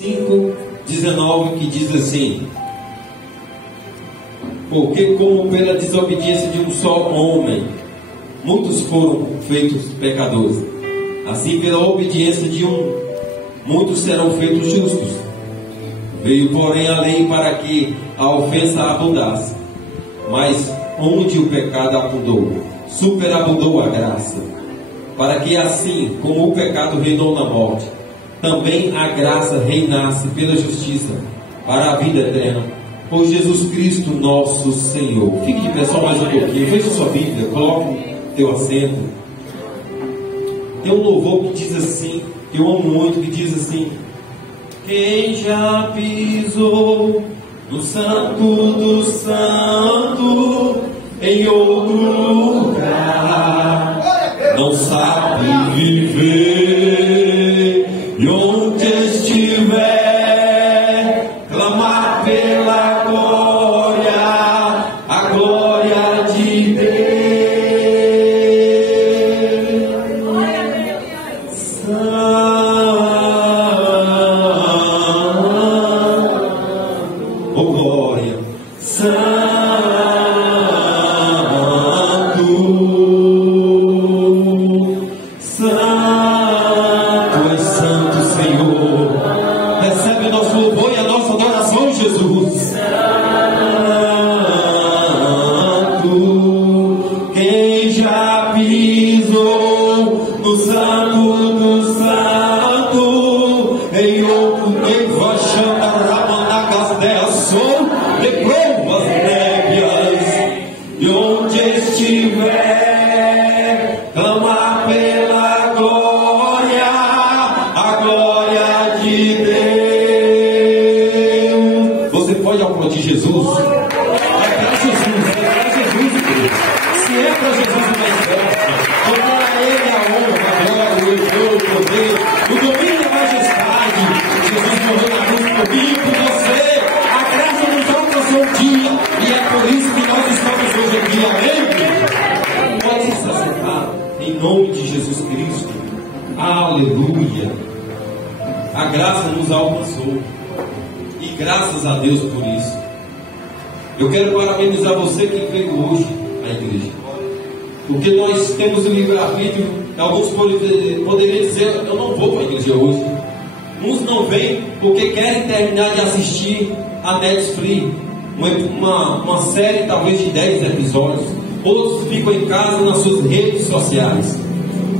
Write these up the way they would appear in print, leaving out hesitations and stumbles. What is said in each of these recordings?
5:19, que diz assim: porque como pela desobediência de um só homem muitos foram feitos pecadores, assim pela obediência de um muitos serão feitos justos. Veio porém a lei para que a ofensa abundasse, mas onde o pecado abundou, superabundou a graça, para que assim como o pecado reinou na morte, também a graça reinasse pela justiça para a vida eterna, por Jesus Cristo nosso Senhor. Fique de pé só mais um pouquinho, veja sua Bíblia, coloque teu assento. Tem um louvor que diz assim, que eu amo muito, que diz assim: quem já pisou no santo do santo em outro lugar não sabe viver, e onde estiver clamar pela glória, a glória de Deus. Oh glória, Santo, Santo és Santo, Senhor. Recebe o nosso louvor e a nossa adoração, Jesus. Santo, quem já pisou no santo do santo em outro nevachanda ramanagasteação lembrou as nébias, e onde estiver clamar pela glória, a glória de Deus. Você pode aplaudir Jesus? É para Jesus, é para Jesus, Deus. Se é para Jesus uma festa, então para Ele a honra, a glória, o louvor, o poder, o domínio e a majestade. Jesus morreu na cruz por mim e por você. A graça nos alcançou um dia, e é por isso que nós estamos hoje aqui. Amém? Pode se assentar em nome de Jesus Cristo. Aleluia. A graça nos alcançou, e graças a Deus por isso. Eu quero parabenizar você que veio hoje à igreja, porque nós temos o livre-arbítrio. Alguns poderiam dizer: eu não vou para a igreja hoje. Uns não vêm porque querem terminar de assistir a Netflix, uma série talvez de 10 episódios. Outros ficam em casa nas suas redes sociais.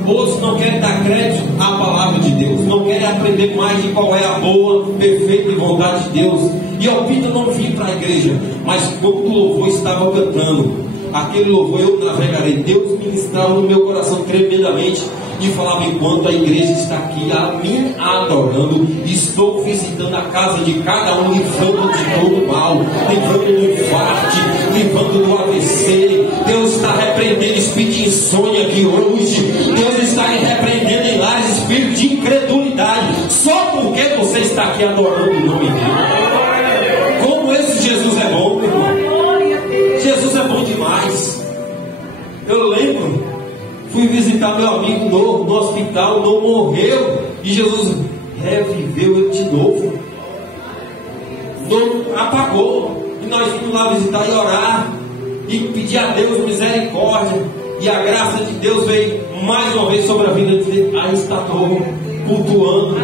Outros não querem dar crédito à palavra de Deus, não querem aprender mais de qual é a boa, perfeita vontade de Deus. E eu não vim para a igreja, mas quando o louvor estava cantando aquele louvor, eu navegarei. Deus ministrava no meu coração tremendamente e falava: enquanto a igreja está aqui a mim adorando, estou visitando a casa de cada um, livrando de todo mal, livrando do infarte, livrando do AVC. Deus está repreendendo espírito de insônia aqui hoje. Deus está repreendendo em lares espírito de incredulidade, só porque você está aqui adorando o nome dele. Como esse Jesus é bom, meu irmão. Jesus é bom demais. Eu lembro, fui visitar meu amigo no hospital, não morreu, e Jesus reviveu ele de novo. Não apagou. E nós fomos lá visitar e orar e pedir a Deus misericórdia, e a graça de Deus veio mais uma vez sobre a vida dele. Aí está todo cultuando.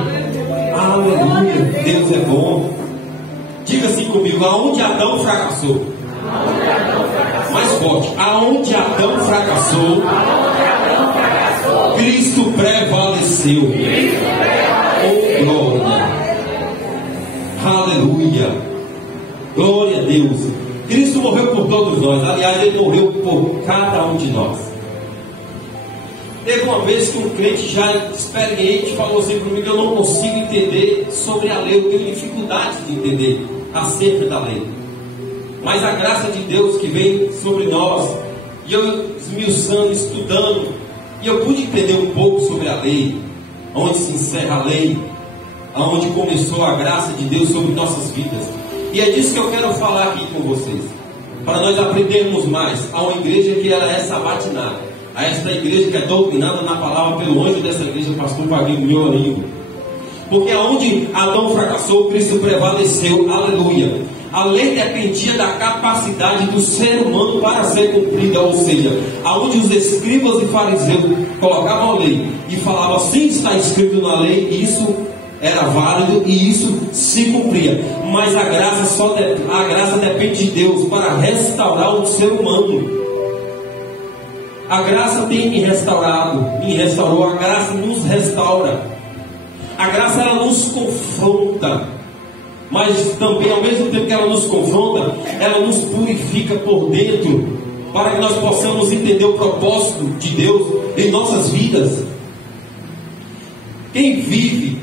Aleluia, Deus é bom. Diga assim comigo: aonde Adão fracassou, mais forte, aonde Adão fracassou, Cristo prevaleceu. Oh glória, aleluia, glória a Deus. Cristo morreu por todos nós. Aliás, Ele morreu por cada um de nós. Teve uma vez que um crente já experiente falou assim comigo: eu não consigo entender sobre a lei, eu tenho dificuldade de entender acerca da lei. Mas a graça de Deus que vem sobre nós, e eu esmiuçando, estudando, e eu pude entender um pouco sobre a lei, onde se encerra a lei, aonde começou a graça de Deus sobre nossas vidas. E é disso que eu quero falar aqui com vocês, para nós aprendermos mais a uma igreja que ela é sabatinada, a esta igreja que é doutrinada na palavra pelo anjo dessa igreja, pastor Vaguinho, meu amigo. Porque onde Adão fracassou, Cristo prevaleceu. Aleluia. A lei dependia da capacidade do ser humano para ser cumprida, ou seja, aonde os escribas e fariseus colocavam a lei e falavam assim está escrito na lei, isso era válido e isso se cumpria. Mas a graça depende de Deus para restaurar o ser humano. A graça tem me restaurado, me restaurou. A graça nos restaura. A graça ela nos confronta. Mas também, ao mesmo tempo que ela nos confronta, ela nos purifica por dentro, para que nós possamos entender o propósito de Deus em nossas vidas. Quem vive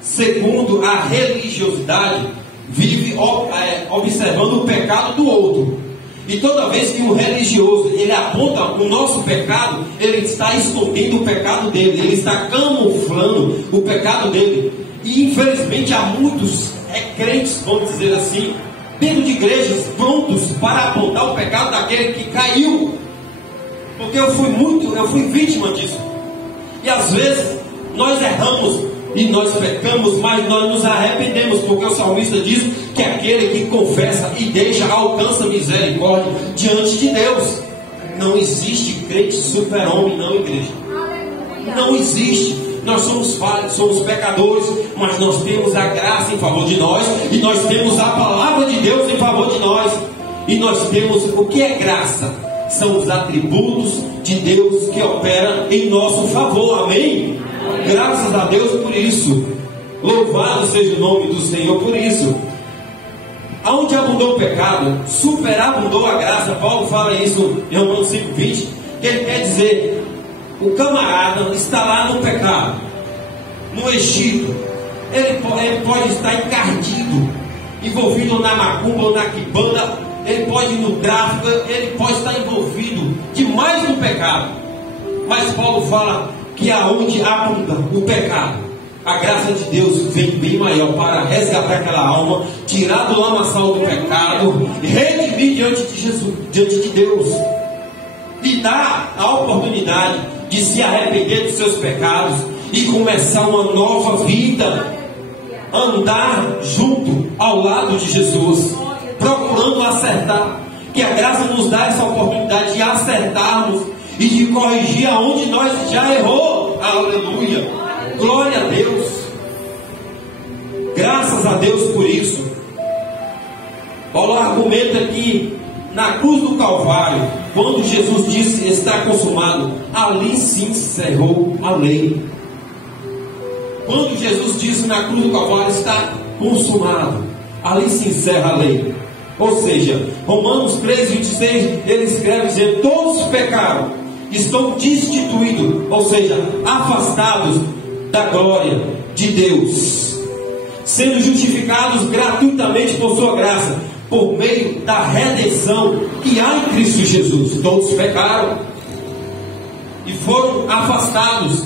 segundo a religiosidade, vive observando o pecado do outro. E toda vez que o religioso ele aponta o nosso pecado, ele está escondendo o pecado dele, ele está camuflando o pecado dele. E infelizmente há muitos crentes, vamos dizer assim, dentro de igrejas prontos para apontar o pecado daquele que caiu. Porque eu fui vítima disso. E às vezes nós erramos e nós pecamos, mas nós nos arrependemos, porque o salmista diz que aquele que confessa e deixa alcança misericórdia diante de Deus. Não existe crente super-homem, não, igreja. Não existe. Nós somos falhos, somos pecadores, mas nós temos a graça em favor de nós, e nós temos a palavra de Deus em favor de nós, e nós temos o que é graça? São os atributos de Deus que operam em nosso favor, amém? Graças a Deus por isso. Louvado seja o nome do Senhor por isso. Aonde abundou o pecado, superabundou a graça. Paulo fala isso em Romanos 5:20, que ele quer dizer, o camarada está lá no pecado, no Egito, ele pode estar encardido, envolvido na macumba ou na quibanda, ele pode ir no tráfico, ele pode estar envolvido demais no pecado. Mas Paulo fala que aonde abunda o pecado, a graça de Deus vem bem maior para resgatar aquela alma, tirar do lamaçal do pecado, redimir diante de Jesus, diante de Deus, e dar a oportunidade de se arrepender dos seus pecados e começar uma nova vida, andar junto ao lado de Jesus, procurando acertar. Que a graça nos dá essa oportunidade de acertarmos e de corrigir aonde nós já errou. Aleluia, glória a Deus, graças a Deus por isso. Paulo argumenta que na cruz do Calvário, quando Jesus disse está consumado, ali sim se encerrou a lei. Quando Jesus disse na cruz do Calvário está consumado, ali se encerra a lei. Ou seja, Romanos 3:26, ele escreve dizendo, todos pecaram, estão destituídos, ou seja, afastados da glória de Deus, sendo justificados gratuitamente por sua graça, por meio da redenção que há em Cristo Jesus. Todos pecaram e foram afastados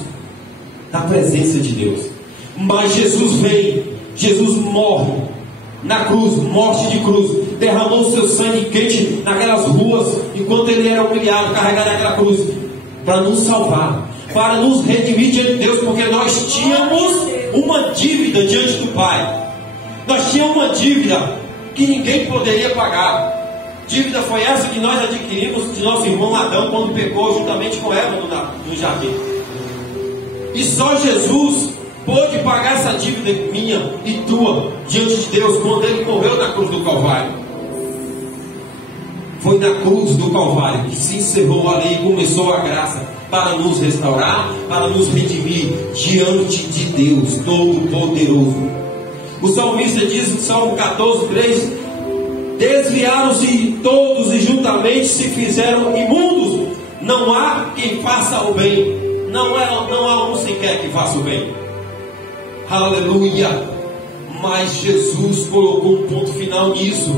da presença de Deus. Mas Jesus vem, Jesus morre na cruz, morte de cruz, derramou seu sangue quente naquelas ruas, enquanto ele era humilhado, carregado naquela cruz, para nos salvar, para nos redimir diante de Deus, porque nós tínhamos uma dívida diante do Pai. Nós tínhamos uma dívida que ninguém poderia pagar. Dívida foi essa que nós adquirimos de nosso irmão Adão quando pecou juntamente com Eva no jardim. E só Jesus pôde pagar essa dívida minha e tua diante de Deus quando ele morreu na cruz do Calvário. Foi na cruz do Calvário que se encerrou a lei e começou a graça para nos restaurar, para nos redimir diante de Deus Todo-Poderoso. O salmista diz em Salmo 14:3: desviaram-se todos e juntamente se fizeram imundos. Não há quem faça o bem. Não há um sequer que faça o bem. Aleluia. Mas Jesus colocou um ponto final nisso,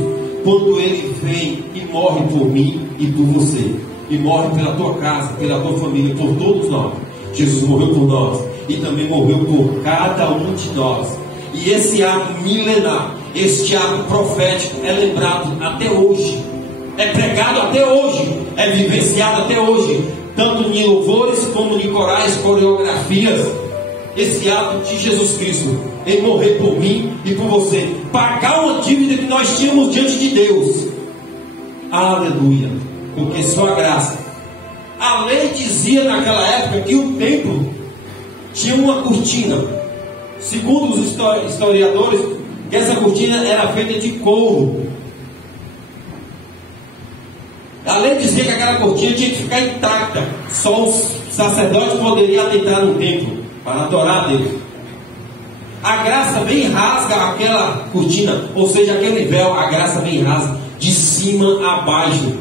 quando ele vem e morre por mim e por você, e morre pela tua casa, pela tua família, por todos nós. Jesus morreu por nós e também morreu por cada um de nós. E esse ato milenar, este ato profético é lembrado até hoje, é pregado até hoje, é vivenciado até hoje, tanto em louvores como em corais, coreografias. esse ato de Jesus Cristo em morrer por mim e por você, pagar uma dívida que nós tínhamos diante de Deus. Aleluia, porque só a graça. A lei dizia naquela época que o templo tinha uma cortina, segundo os historiadores, que essa cortina era feita de couro. A lei dizia que aquela cortina tinha que ficar intacta, só os sacerdotes poderiam adentrar no templo para adorar a Deus. A graça vem rasga aquela cortina, ou seja, aquele véu, a graça vem rasga de cima a baixo,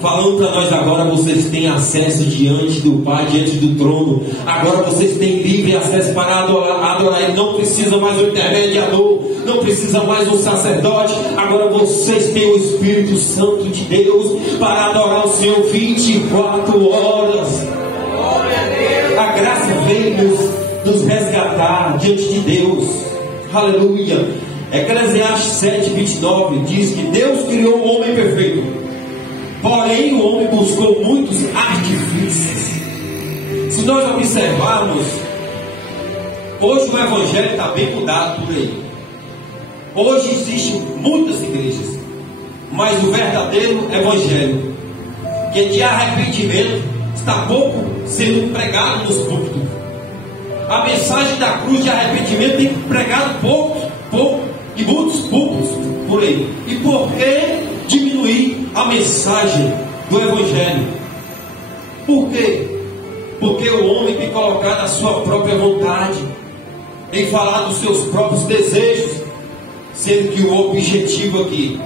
falando para nós: agora vocês têm acesso diante do Pai, diante do trono. Agora vocês têm livre acesso para adorar Ele. Não precisa mais um intermediador, não precisa mais um sacerdote. Agora vocês têm o Espírito Santo de Deus para adorar o Senhor 24 horas. A graça vem nos resgatar diante de Deus. Aleluia. Eclesiastes 7:29 diz que Deus criou o homem perfeito, porém o homem buscou muitos artifícios. Se nós observarmos, hoje o evangelho está bem mudado por aí. Hoje existem muitas igrejas, mas o verdadeiro evangelho, que é de arrependimento, está pouco sendo pregado nos púlpitos. A mensagem da cruz de arrependimento tem pregado pouco, e muitos púlpitos por aí. E por que diminuir a mensagem do evangelho? Por quê? Porque o homem tem colocado a sua própria vontade, tem falado dos seus próprios desejos, sendo que o objetivo aqui,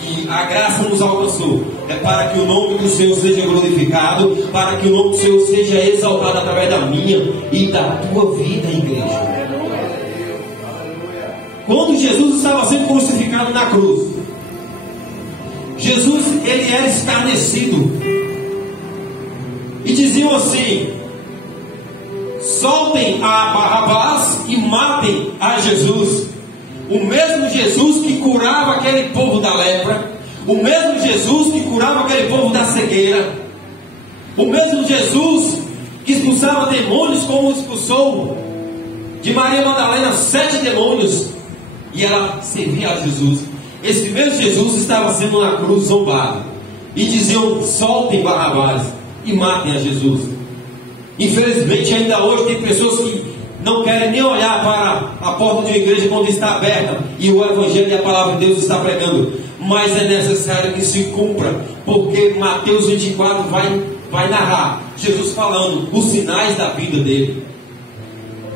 que a graça nos alcançou, é para que o nome do Senhor seja glorificado, para que o nome do Senhor seja exaltado através da minha e da tua vida, igreja. Quando Jesus estava sendo crucificado na cruz, Jesus, ele era escarnecido, e diziam assim: soltem a Barrabás e matem a Jesus. O mesmo Jesus que curava aquele povo da lepra, o mesmo Jesus que curava aquele povo da cegueira, o mesmo Jesus que expulsava demônios, como expulsou de Maria Madalena 7 demônios, e ela servia a Jesus. Esse mesmo Jesus estava sendo na cruz zombado, e diziam: soltem Barrabás e matem a Jesus. Infelizmente ainda hoje tem pessoas que não querem nem olhar para a porta de uma igreja quando está aberta e o evangelho e a palavra de Deus está pregando. Mas é necessário que se cumpra, porque Mateus 24 vai narrar Jesus falando os sinais da vida dele.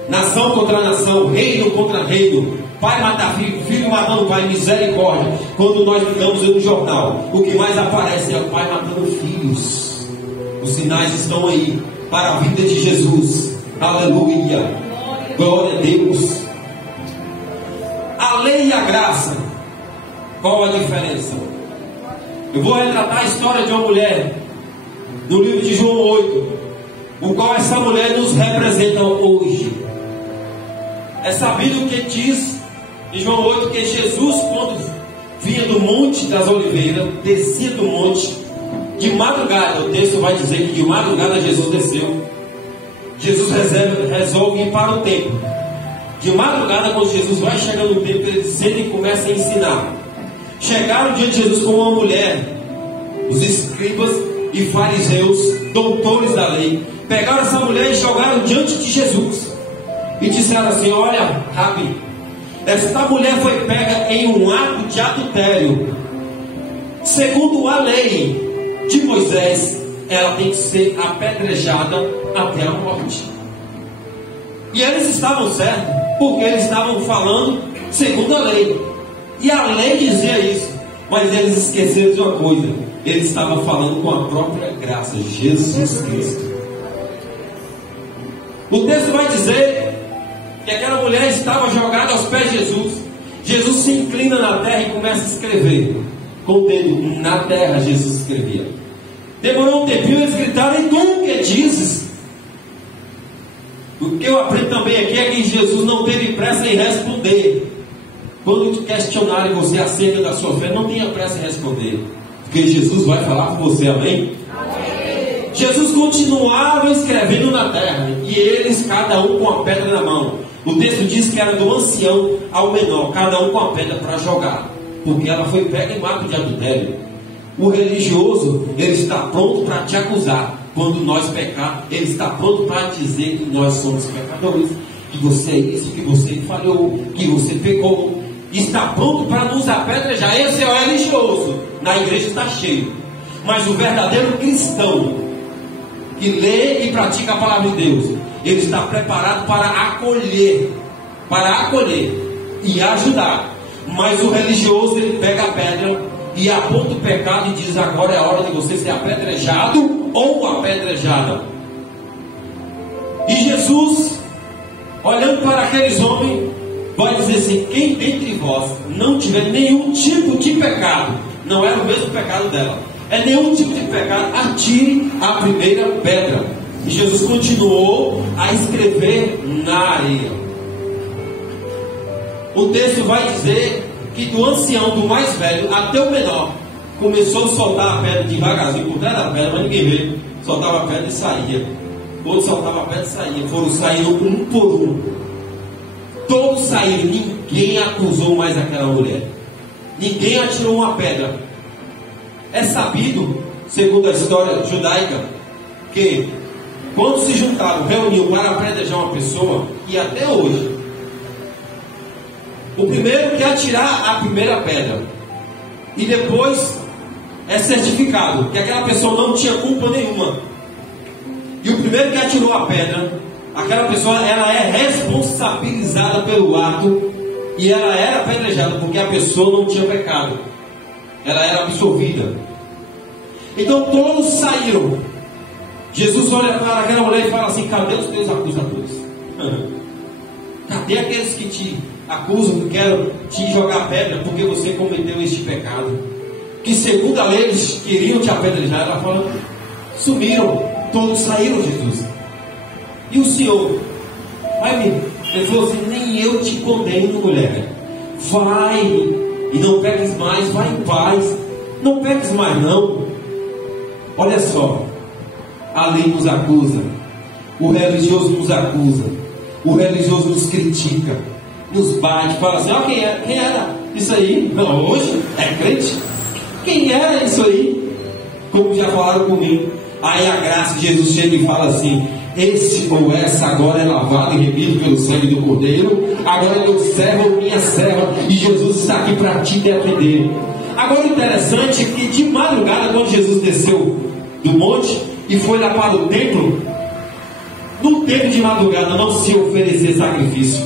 Nação contra nação, reino contra reino, pai matar filho, filho matando pai, misericórdia. Quando nós ligamos no jornal, o que mais aparece é o pai matando filhos. Os sinais estão aí para a vida de Jesus. Aleluia, glória a Deus. A lei e a graça, qual a diferença? Eu vou retratar a história de uma mulher no livro de João 8, o qual essa mulher nos representa hoje. É sabido o que diz em João 8, que Jesus, quando vinha do Monte das Oliveiras, descia do monte de madrugada. O texto vai dizer que de madrugada Jesus desceu. Jesus resolve ir para o templo. De madrugada, quando Jesus vai chegando no templo, ele senta e começa a ensinar. Chegaram diante de Jesus com uma mulher, os escribas e fariseus, doutores da lei, pegaram essa mulher e jogaram diante de Jesus e disseram assim: olha, Rabi, esta mulher foi pega em um ato de adultério. Segundo a lei de Moisés, ela tem que ser apedrejada até a morte. E eles estavam certos, porque eles estavam falando segundo a lei, e a lei dizia isso. Mas eles esqueceram de uma coisa: eles estavam falando com a própria graça, Jesus Cristo. O texto vai dizer que aquela mulher estava jogada aos pés de Jesus. Jesus se inclina na terra e começa a escrever com o dedo na terra. Jesus escrevia. Demorou um tempinho, eles gritaram: e tu o que dizes? O que eu aprendo também aqui é que Jesus não teve pressa em responder. Quando te questionarem você acerca da sua fé, não tenha pressa em responder, porque Jesus vai falar com você, amém? Amém. Jesus continuava escrevendo na terra, e eles, cada um com a pedra na mão. O texto diz que era do ancião ao menor, cada um com a pedra para jogar, porque ela foi pega em ato de adultério. O religioso, ele está pronto para te acusar. Quando nós pecar, ele está pronto para dizer que nós somos pecadores, que você é isso, que você falhou, que você pecou. Está pronto para nos apedrejar. Esse é o religioso. Na igreja está cheio. Mas o verdadeiro cristão, que lê e pratica a palavra de Deus, ele está preparado para acolher e ajudar. Mas o religioso, ele pega a pedra e aponta o pecado e diz: agora é a hora de você ser apedrejado ou apedrejada. E Jesus, olhando para aqueles homens, vai dizer assim: quem dentre vós não tiver nenhum tipo de pecado, não era o mesmo pecado dela, é nenhum tipo de pecado, atire a primeira pedra. E Jesus continuou a escrever na areia. O texto vai dizer que do ancião, do mais velho, até o menor, começou a soltar a pedra devagarzinho, por trás da pedra, mas ninguém vê. Soltava a pedra e saía. Outro soltava a pedra e saía. Foram saindo um por um. Todos saíram. Ninguém acusou mais aquela mulher. Ninguém atirou uma pedra. É sabido, segundo a história judaica, que quando se juntaram, reuniam para apedrejar uma pessoa, e até hoje, o primeiro quer atirar a primeira pedra, e depois é certificado que aquela pessoa não tinha culpa nenhuma. E o primeiro que atirou a pedra, aquela pessoa, ela é responsabilizada pelo ato, e ela era apedrejada porque a pessoa não tinha pecado, ela era absolvida. Então todos saíram. Jesus olha para aquela mulher e fala assim: cadê os teus acusadores? Cadê aqueles que te acusam, que querem te jogar pedra porque você cometeu este pecado? Que segundo a lei eles queriam te apedrejar. Ela fala: sumiram, todos saíram, Jesus. E o Senhor? Ele falou assim: nem eu te condeno, mulher. Vai e não peques mais, vai em paz. Não peques mais não. Olha só, a lei nos acusa, o religioso nos acusa, o religioso nos critica, nos bate, fala assim: ó, quem era isso aí? Não, hoje é crente? Quem era isso aí? Como já falaram comigo. Aí a graça de Jesus chega e fala assim: esse ou essa agora é lavado e remido pelo sangue do Cordeiro, agora é meu servo ou minha serva, e Jesus está aqui para te defender. Agora o interessante é que de madrugada, quando Jesus desceu do monte e foi lá para o templo, no tempo de madrugada não se oferecia sacrifício.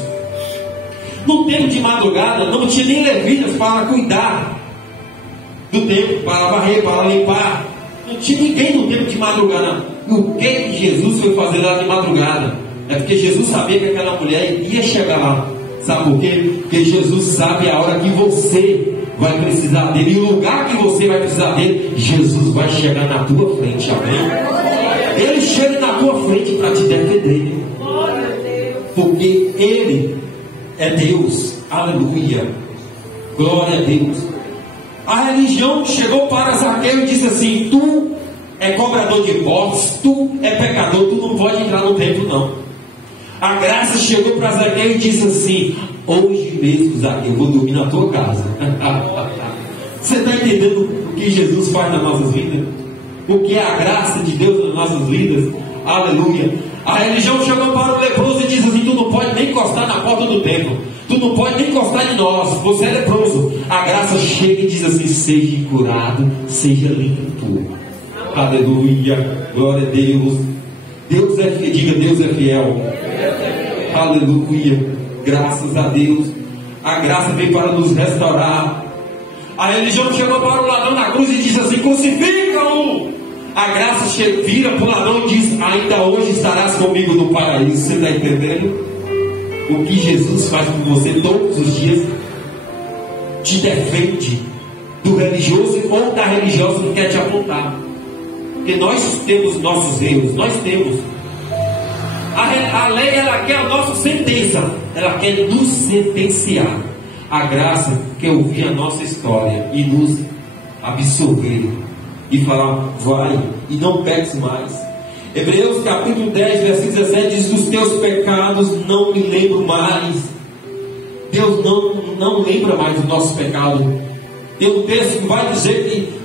No tempo de madrugada não tinha nem levitas para cuidar do templo, para varrer, para limpar. Não tinha ninguém no tempo de madrugada. E o que Jesus foi fazer lá de madrugada? É porque Jesus sabia que aquela mulher ia chegar lá. Sabe por quê? Porque Jesus sabe a hora que você vai precisar dele, e o lugar que você vai precisar dele, Jesus vai chegar na tua frente, amém? Ele chega na tua frente para te defender, porque Ele é Deus, aleluia, glória a Deus. A religião chegou para Zaqueu e disse assim: tu é cobrador de impostos, tu é pecador, tu não pode entrar no templo não. A graça chegou para Zaqueu e disse assim: hoje mesmo, Zaqueu, eu vou dormir na tua casa. Você está entendendo o que Jesus faz nas nossas vidas? O que é a graça de Deus nas nossas vidas? Aleluia. A religião chegou para o leproso e disse assim: tu não pode nem encostar na porta do templo, tu não pode nem encostar de nós, você é leproso. A graça chega e diz assim: seja curado, seja limpo. Aleluia, glória a Deus. Deus é fiel, diga: Deus é fiel. Aleluia, graças a Deus. A graça veio para nos restaurar. A religião chegou para o ladrão na cruz e disse assim: crucifica-o. A graça vira para o ladrão e diz: ainda hoje estarás comigo no paraíso. Você está entendendo? O que Jesus faz por você todos os dias te defende do religioso ou da religiosa que quer te apontar. Porque nós temos nossos erros, nós temos. A lei, ela quer a nossa sentença, ela quer nos sentenciar. A graça quer ouvir a nossa história e nos absorver e falar: vai e não peques mais. Hebreus capítulo 10, versículo 17 diz: dos teus pecados não me lembro mais. Deus não lembra mais dos nossos pecados. Tem um texto que vai dizer que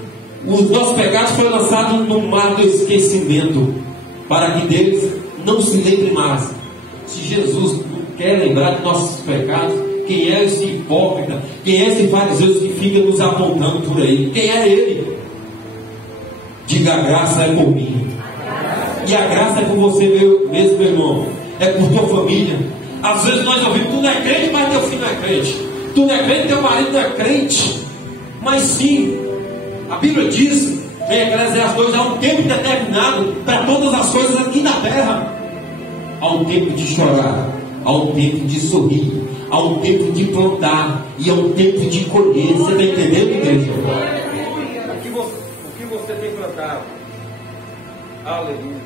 os nossos pecados foram lançados no mar do esquecimento, para que deles não se lembre mais. Se Jesus não quer lembrar de nossos pecados, quem é esse hipócrita? Quem é esse fariseu que fica nos apontando por aí? Quem é ele? Diga: a graça é por mim. E a graça é por você mesmo, meu irmão. É por tua família. Às vezes nós ouvimos: tu não é crente, mas teu filho não é crente. Tu não é crente, teu marido não é crente. Mas sim, a Bíblia diz em Eclesiastes 2: há um tempo determinado para todas as coisas aqui na terra. Há um tempo de chorar, há um tempo de sorrir, há um tempo de plantar e há um tempo de colher. Você está entendendo, igreja? O que você tem plantado? Aleluia.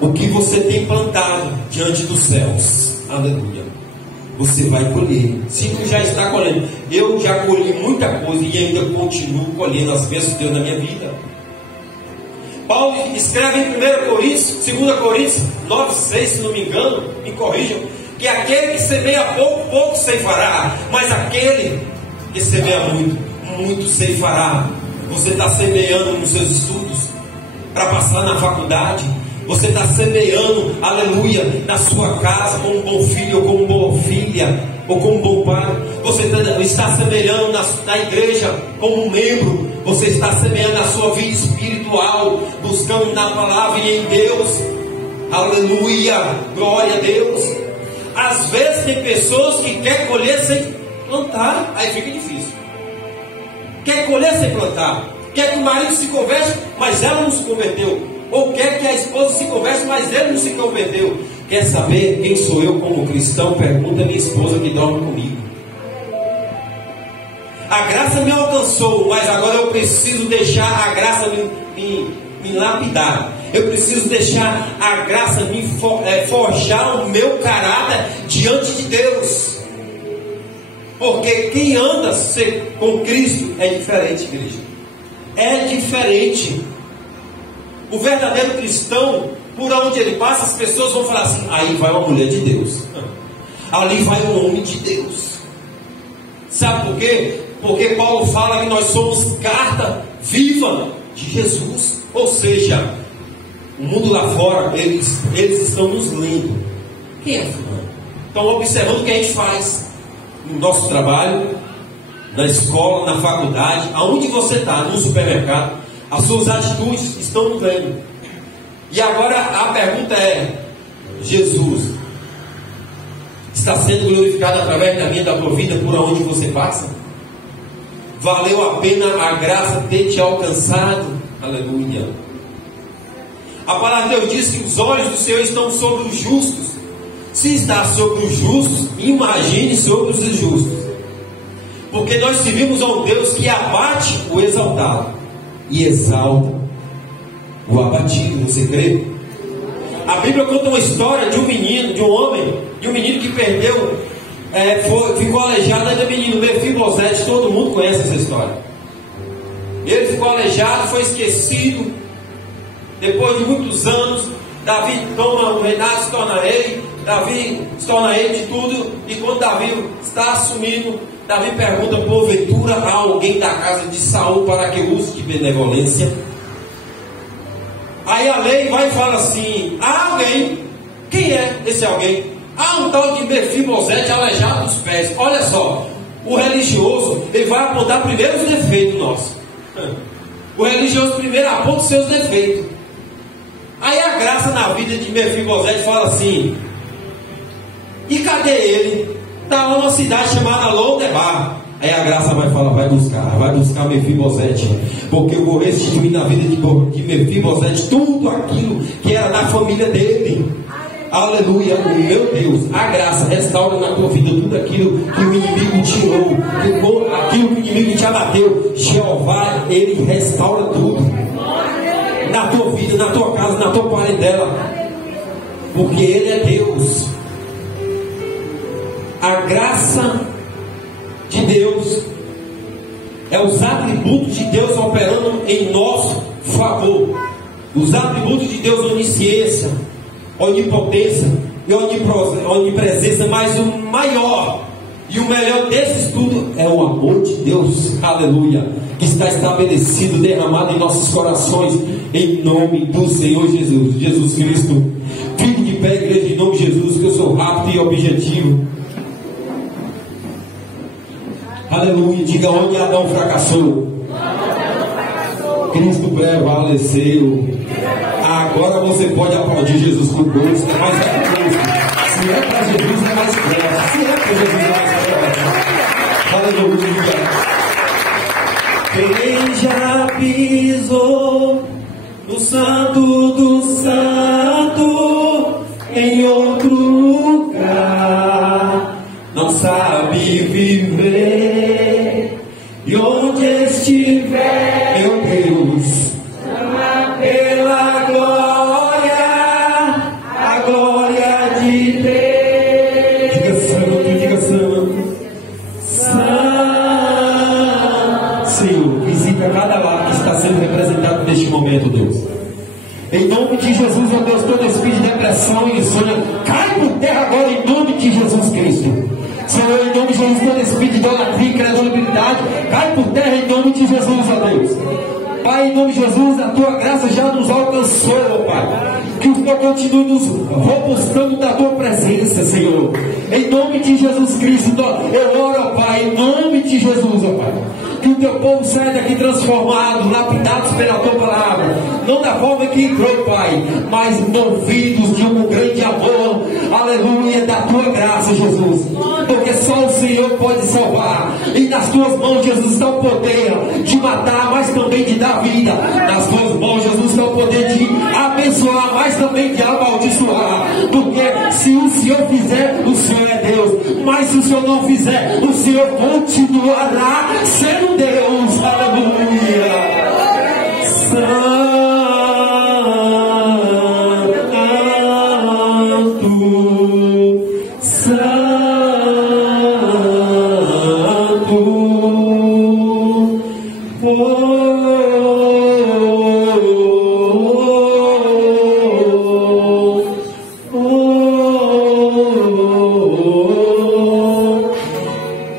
O que você tem plantado diante dos céus, aleluia, você vai colher. Se tu já está colhendo, eu já colhi muita coisa e ainda continuo colhendo as bênçãos de Deus na minha vida. Paulo escreve em 1 Coríntios, 2 Coríntios 9,6, se não me engano, me corrijam, que aquele que semeia pouco, pouco ceifará, mas aquele que semeia muito, muito ceifará. Você está semeando nos seus estudos para passar na faculdade. Você está semeando, aleluia, na sua casa como um bom filho ou como uma boa filha, ou como um bom pai. Você está semeando na igreja como um membro. Você está semeando na sua vida espiritual, buscando na palavra e em Deus. Aleluia, glória a Deus. Às vezes tem pessoas que querem colher sem plantar, aí fica difícil. Quer colher sem plantar. Quer que o marido se converte, mas ela não se converteu. Ou quer que a esposa se converte, mas ele não se converteu. Quer saber quem sou eu como cristão? Pergunta a minha esposa que dorme comigo. A graça me alcançou, mas agora eu preciso deixar a graça me lapidar. Eu preciso deixar a graça me forjar o meu caráter diante de Deus. Porque quem anda com Cristo é diferente, igreja. É diferente. O verdadeiro cristão, por onde ele passa, as pessoas vão falar assim: aí vai uma mulher de Deus, ali vai um homem de Deus. Sabe por quê? Porque Paulo fala que nós somos carta viva de Jesus. Ou seja, o mundo lá fora, eles estão nos lendo. Quem é fulano? Estão observando o que a gente faz no nosso trabalho, na escola, na faculdade, aonde você está, no supermercado. As suas atitudes estão no pleno. E agora a pergunta é: Jesus está sendo glorificado através da minha, da tua vida, por onde você passa? Valeu a pena a graça ter te alcançado? Aleluia. A palavra de Deus diz que os olhos do Senhor estão sobre os justos. Se está sobre os justos, imagine sobre os injustos. Porque nós servimos a um Deus que abate o exaltado e exalta o abatido. Você crê? A Bíblia conta uma história de um menino, de um homem, de um menino que perdeu, ficou aleijado. Ainda menino Mefibosete, todo mundo conhece essa história. Ele ficou aleijado, foi esquecido. Depois de muitos anos, Davi toma o reinado, se torna rei. Davi se torna rei de tudo. E quando Davi está assumindo, Davi pergunta: porventura há alguém da casa de Saul para que use de benevolência? Aí a lei vai e fala assim: há alguém. Quem é esse alguém? Há um tal de Mefibosete aleijado dos pés. Olha só, o religioso, ele vai apontar primeiro os defeitos nossos. O religioso primeiro aponta os seus defeitos. Aí a graça na vida de Mefibosete fala assim: e cadê ele? Está lá numa cidade chamada Lodebar. Aí a graça vai falar: vai buscar Mefibosete, porque eu vou restituir na vida de Mefibosete tudo aquilo que era da família dele. Aleluia, meu Deus. A graça restaura na tua vida tudo aquilo que o inimigo tirou, aquilo que o inimigo te abateu. Jeová, ele restaura tudo na tua vida, na tua casa, na tua parentela, porque ele é Deus. A graça de Deus É os atributos de Deus operando em nosso favor. Os atributos de Deus, onisciência, onipotência e onipresença, mas o maior e o melhor desses tudo é o amor de Deus, aleluia, que está estabelecido, derramado em nossos corações, em nome do Senhor Jesus Cristo. Fique de pé, igreja, em nome de Jesus, que eu sou rápido e objetivo. Aleluia, diga onde Adão fracassou, Cristo prevaleceu. Agora você pode aplaudir Jesus com gosto, mas é gosto. Se é para Jesus é mais forte. Se é para Jesus é mais forte. Aleluia. Quem já pisou no santo do santo em outro lugar, não sabe viver, e onde estiver, meu Deus, chama pela glória, a glória de Deus. Diga santo, santo. Senhor, visita cada lar que está sendo representado neste momento, Deus. Em nome de Jesus, ó Deus, todo espírito de depressão e insônia cai por terra agora, em nome de Jesus Cristo. Senhor, em nome de Jesus, todo espírito de idolatria e credibilidade cai por terra em nome de Jesus, ó Deus. Pai, em nome de Jesus, a tua graça já nos alcançou, ó Pai. Que o Senhor continue nos robustando da tua presença, Senhor. Em nome de Jesus Cristo, eu oro, ó Pai, em nome de Jesus, ó Pai. Que o teu povo saia daqui transformado, lapidados pela tua palavra. Não da forma que entrou, Pai, mas movidos de um grande amor, aleluia, da tua graça, Jesus. Porque só o Senhor pode salvar. E nas tuas mãos, Jesus, está o poder de matar, mas também de dar vida. Nas tuas mãos, Jesus, está o poder de abençoar, mas também de amaldiçoar. Porque se o Senhor fizer, o Senhor é Deus. Mas se o Senhor não fizer, o Senhor continuará sendo Deus. Aleluia.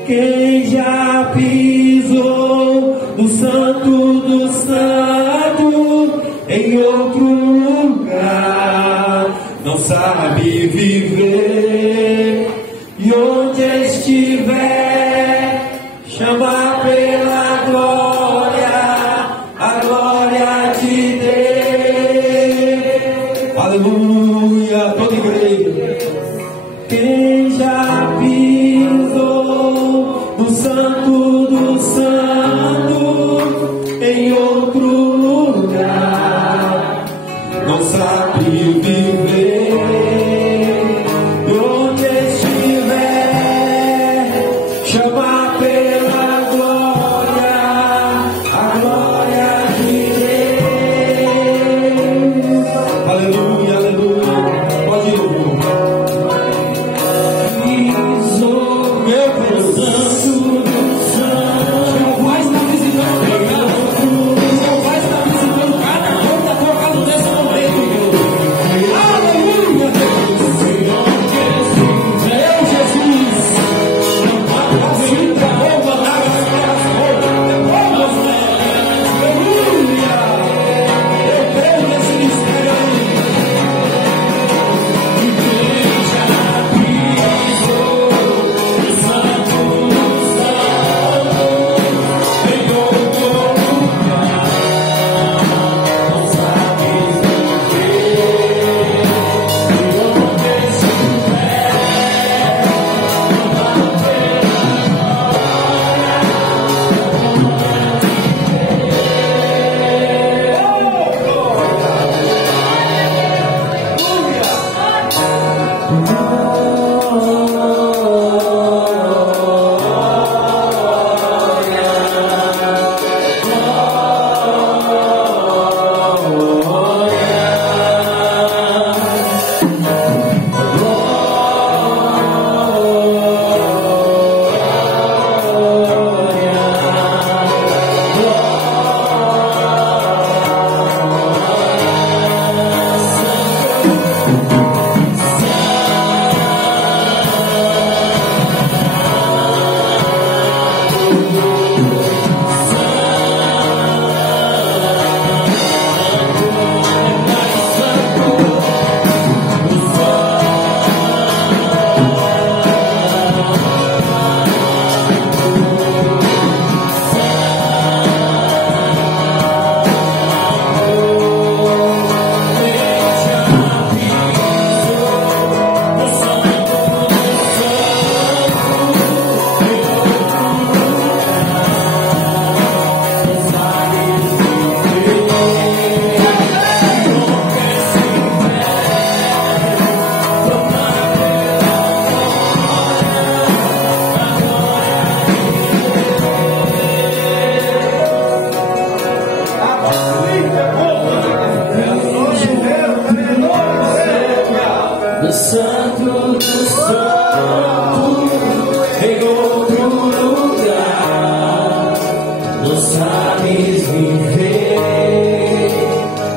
Quem já pisou no santo do santo em outro lugar não sabe viver, e onde estiver chama pela glória, a glória de Deus. Aleluia, toda igreja. Quem já pisou no santo do santo em outro lugar não sabe viver, e onde estiver chama pela glória, a glória de Deus. Aleluia, aleluia. Pode ir,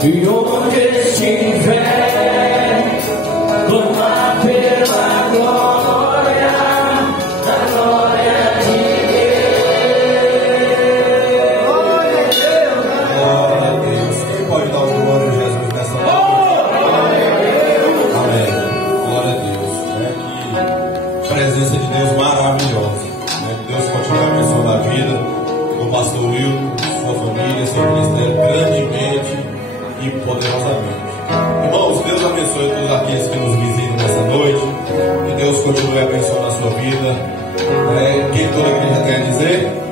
E onde estiver, clamar pela glória, da glória de Deus. Glória a Deus, glória a Deus. Quem pode dar o glória a Jesus nessa noite? Glória a Deus. Amém. Glória a Deus. Que presença de Deus maravilhosa. Que Deus continue abençoando a vida do pastor Will, sua família, seu ministério grandemente e poderosamente. Irmãos, Deus abençoe todos aqueles que nos visitam nessa noite. Que Deus continue abençoando a sua vida. Quem toda a igreja quer dizer?